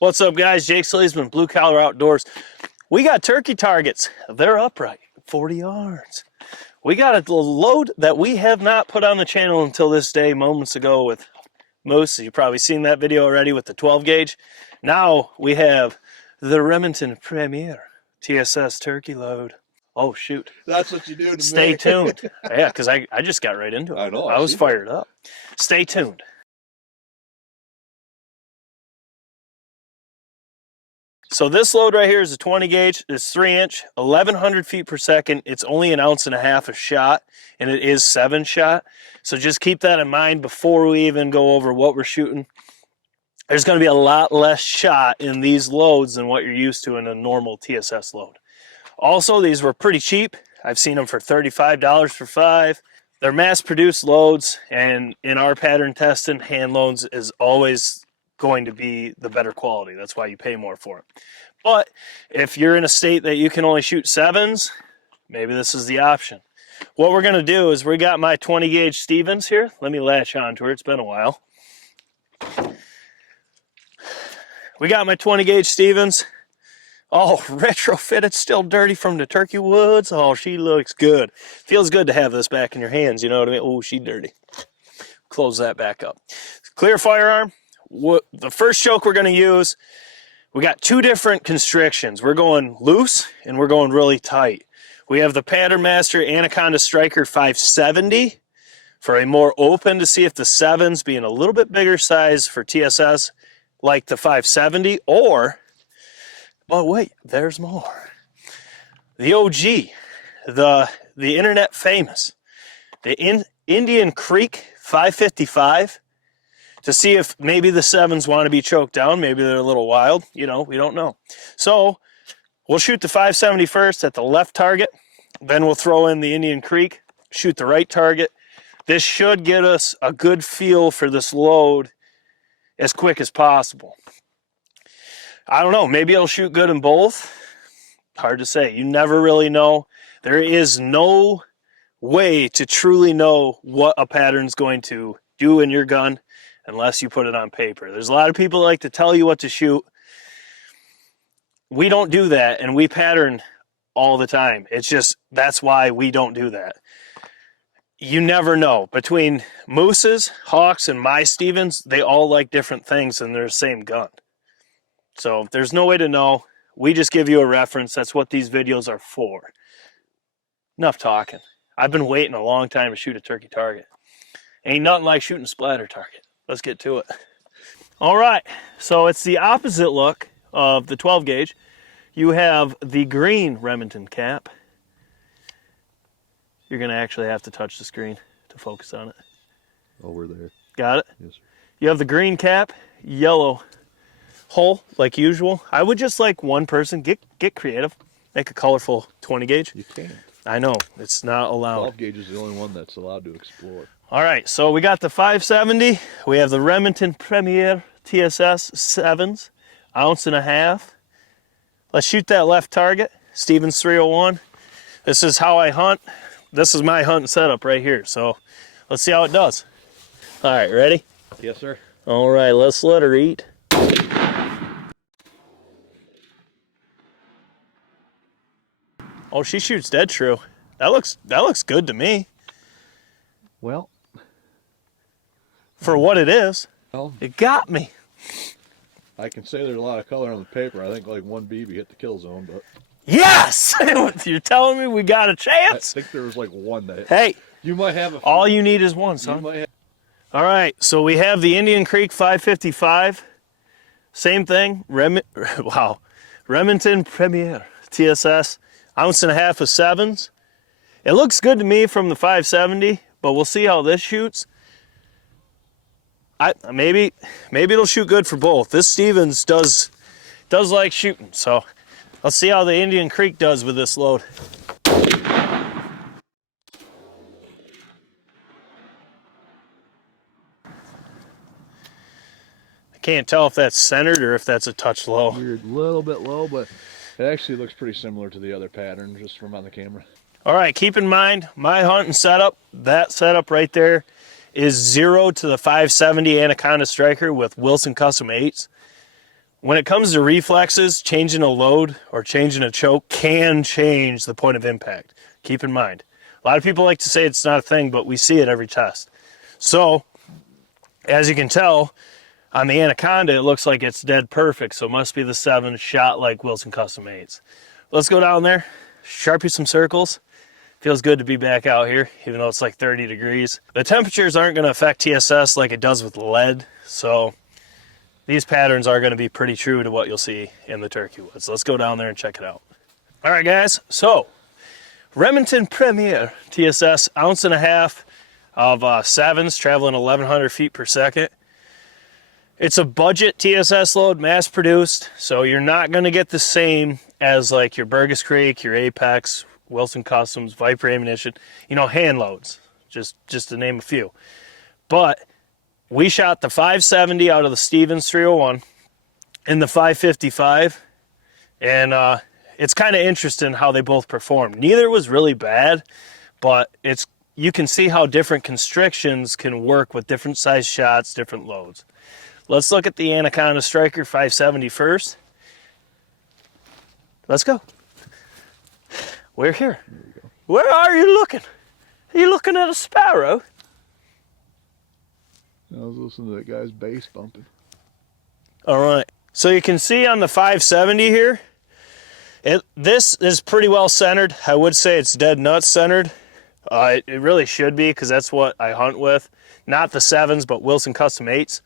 What's up, guys? Jake SLEASMAN, Blue Collar Outdoors. We got turkey targets. They're upright, 40 yards. We got a load that we have not put on the channel until this day, moments ago, with Moose. You've probably seen that video already with the 12 gauge. Now we have the Remington Premier TSS turkey load. Oh, shoot. That's what you do to me. Stay tuned. Yeah, because I just got right into it. I know. I was fired up. Stay tuned. So this load right here is a 20 gauge. It's 3-inch, 1,100 feet per second. It's only 1.5 ounces a shot, and it is 7-shot. So just keep that in mind before we even go over what we're shooting. There's going to be a lot less shot in these loads than what you're used to in a normal TSS load. Also, these were pretty cheap. I've seen them for $35 for 5. They're mass-produced loads, and in our pattern testing, hand loads is always going to be the better quality. That's why you pay more for it. But if you're in a state that you can only shoot 7s, maybe this is the option. What we're going to do is we got my 20 gauge Stevens here. Let me latch onto her. It's been a while. We got my 20 gauge Stevens. Oh, retrofit. It's still dirty from the turkey woods. Oh, she looks good. Feels good to have this back in your hands. You know what I mean? Oh, she's dirty. Close that back up. Clear firearm. The first choke we're going to use, we got 2 different constrictions. We're going loose and we're going really tight. We have the patternmaster Anaconda Striker 570 for a more open, to see if the 7s being a little bit bigger size for TSS like the 570, or, oh wait, there's more. The OG, the internet famous, the Indian Creek 555, to see if maybe the 7s want to be choked down. Maybe they're a little wild. You know, we don't know. So we'll shoot the 570 first at the left target. Then we'll throw in the Indian Creek, shoot the right target. This should get us a good feel for this load as quick as possible. I don't know. Maybe it'll shoot good in both. Hard to say. You never really know. There is no way to truly know what a pattern's going to do in your gun unless you put it on paper. There's a lot of people that like to tell you what to shoot. We don't do that, and we pattern all the time. It's just, that's why we don't do that. You never know. Between Moose's, Hawks, and my Stevens, they all like different things, and they're the same gun. So there's no way to know. We just give you a reference. That's what these videos are for. Enough talking. I've been waiting a long time to shoot a turkey target. Ain't nothing like shooting a splatter target. Let's get to it. All right, so it's the opposite look of the 12 gauge. You have the green Remington cap. You're gonna actually have to touch the screen to focus on it. Over there. Got it? Yes, sir. You have the green cap, yellow hole, like usual. I would just like one person, get creative. Make a colorful 20 gauge. You can't. I know, it's not allowed. 12 gauge is the only one that's allowed to explore. All right, so we got the 570. We have the Remington Premier TSS 7s, 1.5 ounces. Let's shoot that left target, Stevens 301. This is how I hunt. This is my hunting setup right here. So let's see how it does. All right, ready? Yes, sir. All right, let's let her eat. Oh, she shoots dead true. That looks good to me. Well, for what it is, well, it got me. I can say there's a lot of color on the paper. I think like one BB hit the kill zone, but yes, you're telling me we got a chance. I think there was like one that. Hey, you might have a. All you need is one, son. All right, so we have the Indian Creek 555. Same thing. Wow, Remington Premier TSS, 1.5 ounces of 7s. It looks good to me from the 570, but we'll see how this shoots. Maybe it'll shoot good for both. This Stevens does like shooting, so let's see how the Indian Creek does with this load. I can't tell if that's centered or if that's a touch low. Weird, little bit low, but it actually looks pretty similar to the other pattern just from on the camera. All right, keep in mind my hunting setup, that setup right there is 0 to the 570 Anaconda Striker with Wilson Custom 8s. when it comes to reflexes, changing a load or changing a choke can change the point of impact. Keep in mind. A lot of people like to say it's not a thing, but we see it every test. So, as you can tell, on the Anaconda, it looks like it's dead perfect, so it must be the 7 shot like Wilson Custom 8s. Let's go down there, sharpie some circles. Feels good to be back out here, even though it's like 30 degrees. The temperatures aren't going to affect TSS like it does with lead, so these patterns are going to be pretty true to what you'll see in the turkey woods. Let's go down there and check it out. All right, guys, so Remington Premier TSS, 1.5 ounces of 7s traveling 1,100 feet per second. It's a budget TSS load, mass produced, so you're not going to get the same as like your Burgess Creek, your Apex, Wilson Customs, Viper ammunition, you know, hand loads, just to name a few. But we shot the 570 out of the Stevens 301 and the 555, and it's kind of interesting how they both performed. Neither was really bad, but you can see how different constrictions can work with different size shots, different loads. Let's look at the Anaconda Striker 570 first. Let's go. We're here. Where are you looking? Are you looking at a sparrow? I was listening to that guy's bass bumping. All right. So you can see on the 570 here, this is pretty well centered. I would say it's dead nuts centered. It really should be, because that's what I hunt with. Not the 7s, but Wilson Custom 8s.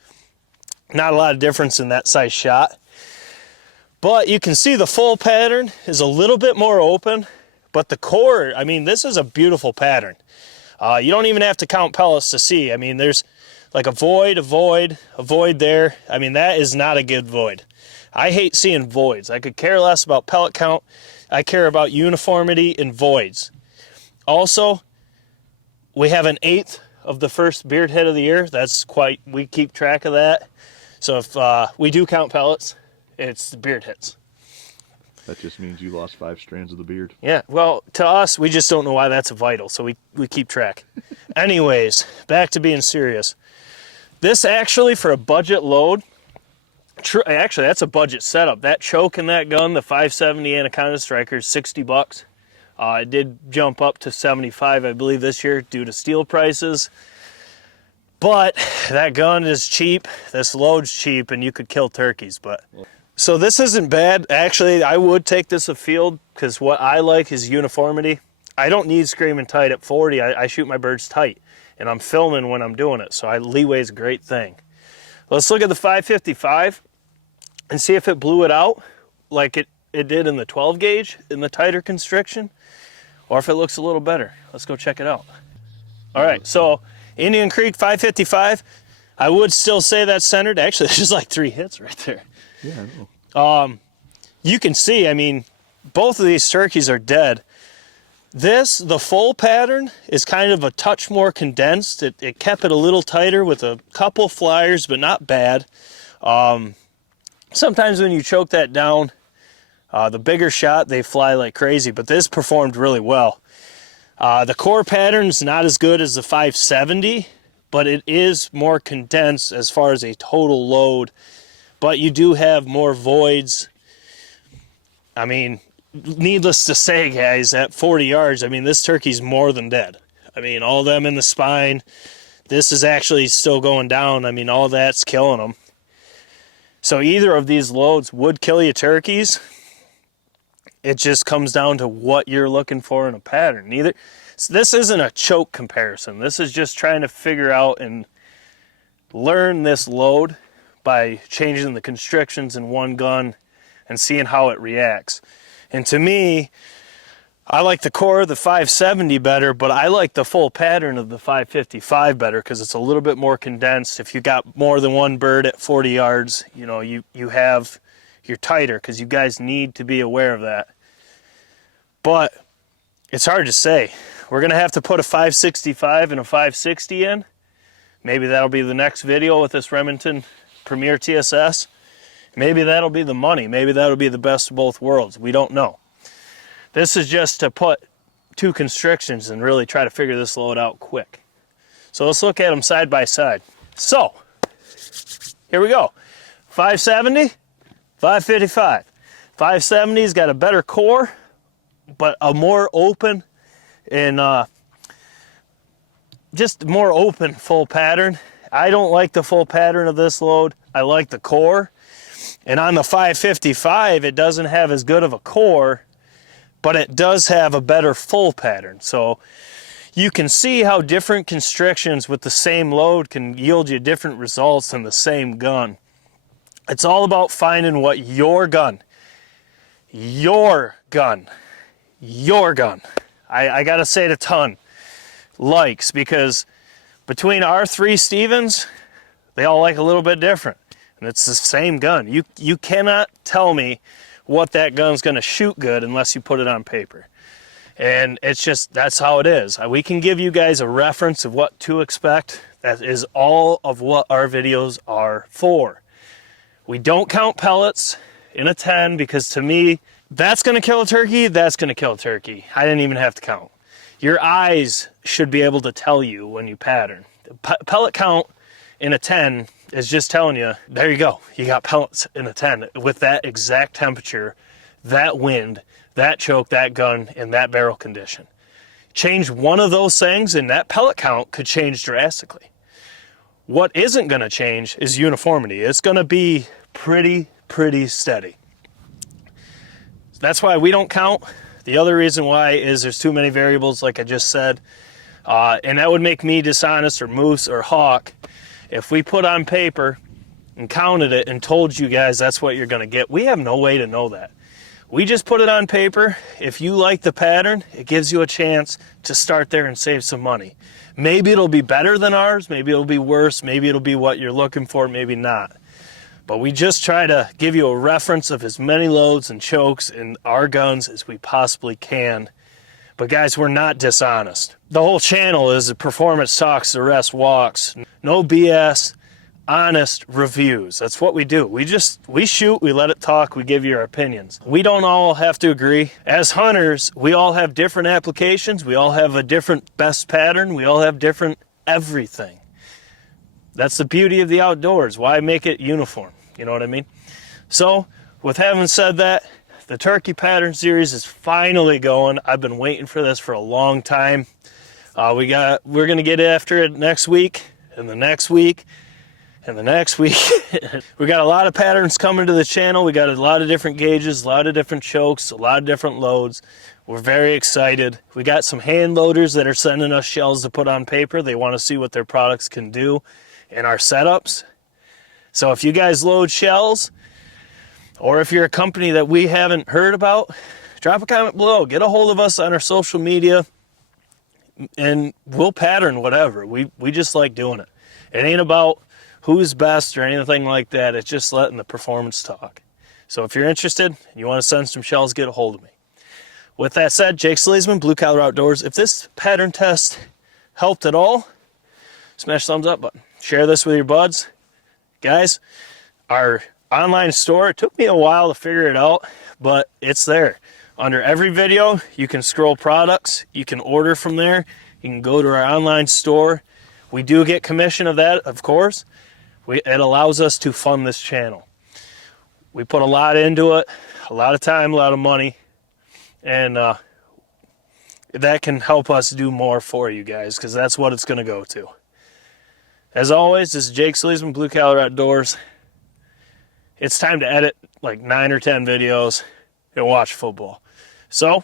Not a lot of difference in that size shot. But you can see the full pattern is a little bit more open. But the core, I mean, this is a beautiful pattern. You don't even have to count pellets to see. I mean, there's like a void, a void, a void there. I mean, that is not a good void. I hate seeing voids. I could care less about pellet count. I care about uniformity and voids. Also, we have an 1/8 of the first beard head of the year. We keep track of that. So if we do count pellets, it's the beard hits. That just means you lost 5 strands of the beard. Yeah, well, to us, we just don't know why that's vital, so we keep track. Anyways, back to being serious. This actually, for a budget load, actually, that's a budget setup. That choke in that gun, the 570 Anaconda Striker, is $60. It did jump up to $75, I believe, this year due to steel prices. But that gun is cheap, this load's cheap, and you could kill turkeys. So this isn't bad. Actually, I would take this afield, because what I like is uniformity. I don't need screaming tight at 40. I shoot my birds tight, and I'm filming when I'm doing it, so leeway is a great thing. Let's look at the 555 and see if it blew it out like it did in the 12 gauge in the tighter constriction, or if it looks a little better. Let's go check it out. All right, so Indian Creek 555, I would still say that's centered. Actually, there's like 3 hits right there. Yeah, I know. You can see, I mean, both of these turkeys are dead. The full pattern is kind of a touch more condensed. It kept it a little tighter with a couple flyers, but not bad. Sometimes when you choke that down, the bigger shot, they fly like crazy, but this performed really well. The core pattern's not as good as the 570, but it is more condensed as far as a total load. But you do have more voids. I mean, needless to say, guys, at 40 yards, I mean, this turkey's more than dead. I mean, all of them in the spine. This is actually still going down. I mean, all that's killing them. So either of these loads would kill you turkeys. It just comes down to what you're looking for in a pattern. This isn't a choke comparison. This is just trying to figure out and learn this load by changing the constrictions in one gun and seeing how it reacts. And to me, I like the core of the 570 better, but I like the full pattern of the 555 better because it's a little bit more condensed. If you got more than one bird at 40 yards, you know, you're tighter, because you guys need to be aware of that. But it's hard to say. We're gonna have to put a 565 and a 560 in. Maybe that'll be the next video with this Remington Premier TSS. Maybe that'll be the money. Maybe that'll be the best of both worlds. We don't know. This is just to put 2 constrictions and really try to figure this load out quick. So let's look at them side by side. So, here we go. 570, 555. 570's got a better core, but a more open and just more open full pattern. I don't like the full pattern of this load. I like the core. And on the 555, it doesn't have as good of a core, but it does have a better full pattern. So you can see how different constrictions with the same load can yield you different results in the same gun. It's all about finding what your gun, I gotta say it a ton, likes, because between our three Stevens, they all like a little bit different. And it's the same gun. You cannot tell me what that gun's gonna shoot good unless you put it on paper. And it's just, that's how it is. We can give you guys a reference of what to expect. That is all of what our videos are for. We don't count pellets in a 10 because to me, that's gonna kill a turkey, that's gonna kill a turkey. I didn't even have to count. Your eyes should be able to tell you when you pattern. The pellet count in a 10 is just telling you, there you go, you got pellets in a 10 with that exact temperature, that wind, that choke, that gun, and that barrel condition. Change one of those things and that pellet count could change drastically. What isn't gonna change is uniformity. It's gonna be pretty steady. That's why we don't count. The other reason why is there's too many variables, like I just said, and that would make me dishonest, or Moose or Hawk, if we put on paper and counted it and told you guys that's what you're gonna get. We have no way to know that. We just put it on paper. If you like the pattern, it gives you a chance to start there and save some money. Maybe it'll be better than ours, maybe it'll be worse, maybe it'll be what you're looking for, maybe not. But we just try to give you a reference of as many loads and chokes in our guns as we possibly can. But guys, we're not dishonest. The whole channel is a performance talks, the rest walks. No BS, honest reviews. That's what we do. We shoot, we let it talk, we give you our opinions. We don't all have to agree. As hunters, we all have different applications. We all have a different best pattern. We all have different everything. That's the beauty of the outdoors. Why make it uniform? You know what I mean? So, with having said that, the turkey pattern series is finally going. I've been waiting for this for a long time. We're gonna get after it next week, and the next week, and the next week. We got a lot of patterns coming to the channel. We got a lot of different gauges, a lot of different chokes, a lot of different loads. We're very excited. We got some hand loaders that are sending us shells to put on paper. They want to see what their products can do in our setups. So if you guys load shells, or if you're a company that we haven't heard about, drop a comment below. Get a hold of us on our social media, and we'll pattern whatever. We just like doing it. It ain't about who's best or anything like that. It's just letting the performance talk. So if you're interested and you want to send some shells, get a hold of me. With that said, Jake SLEASMAN, Blue Collar Outdoors. If this pattern test helped at all, smash the thumbs up button. Share this with your buds. Guys, our online store, it took me a while to figure it out, but it's there. Under every video, you can scroll products. You can order from there. You can go to our online store. We do get commission of that, of course. It allows us to fund this channel. We put a lot into it, a lot of time, a lot of money, and that can help us do more for you guys, because that's what it's going to go to. As always, this is Jake SLEASMAN, Blue Collar Outdoors. It's time to edit like 9 or 10 videos and watch football. So,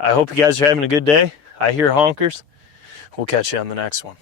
I hope you guys are having a good day. I hear honkers. We'll catch you on the next one.